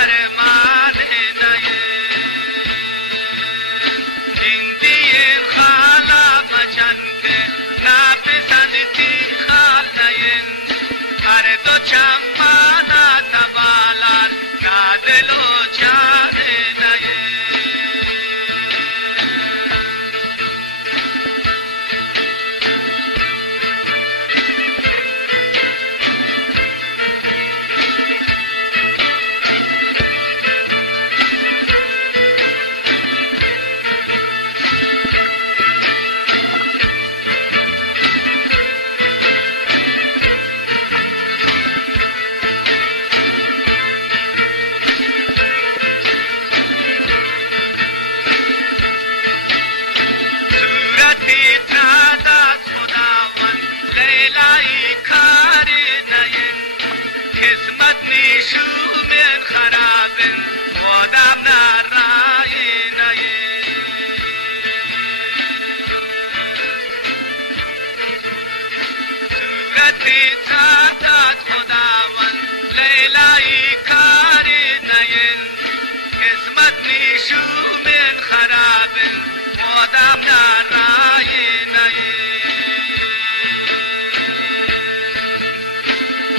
ارمان نایه هندی خالا مچن که نپسندتی خال نایه هر دو چمانا تبالان نادلو چاره نایه قسمت نیشومن خرابن خودم نرای نایه صورتی تاتات خداون لیلایی کاری نایه قسمت نیشومن خرابن خودم نرای نایه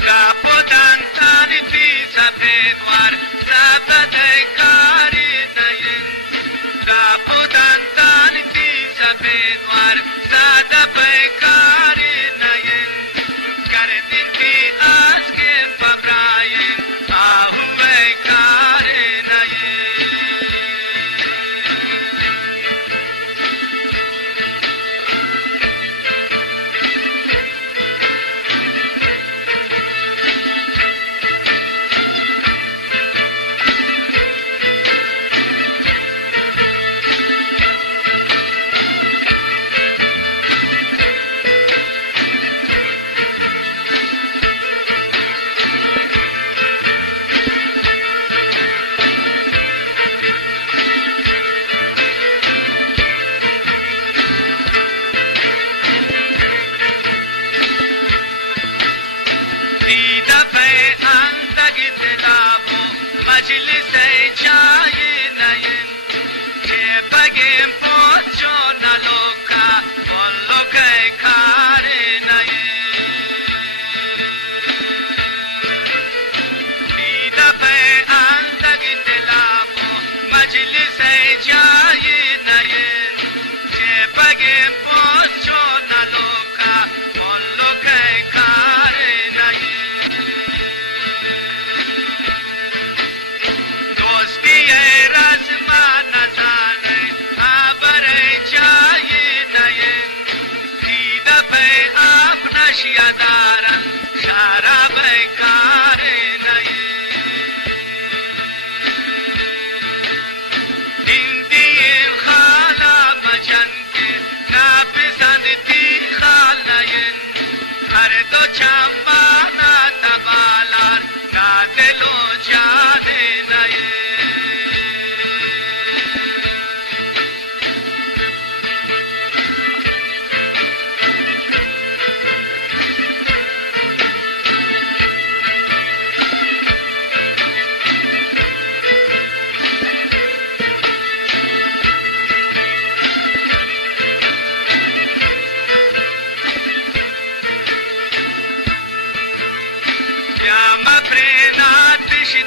کپودن تانی تی سفیدوار سبدای کاری نایه کپودن تانی تی سفیدوار سبدای کاری نایه کردین تی از که پبرای آهوی کاری نایه مجلس چای نایه که بگیم پوچو نلوکا بلوکای کار نایه دیده به اندگی دلابو مجلس چای نایه که بگیم پوچو نلوکا بلوکای کار نایه رزمان نزانه آبره جای نایه دیده به آب نشیه دارن شراب کار نایه هندی خالا مچن که نپسندتی خال نایه هر دو چمانا تبالار نادلو جانه نایه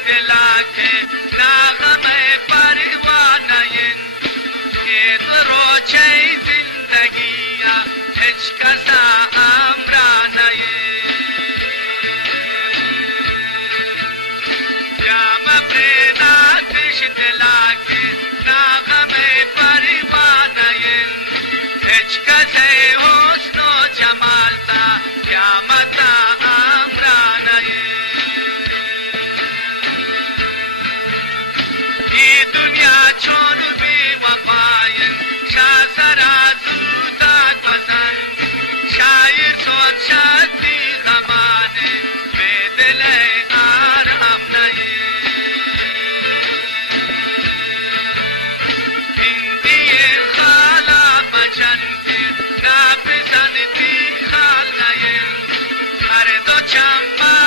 دلاکه ناغمه پروانه که تو روچه زندگیه هیچ کسا امرانه جام پریناتش دلاکه ناغمه پروانه هیچ کسا حسن و جمال تا قیامتا امرانه دنیا چون بی وفاین شاه سرازو داد بزن شایر سوچ شدی زمانه به دل آرام نایی هندی خالا بچن که نپسندتی خال نایی هر دو چمبا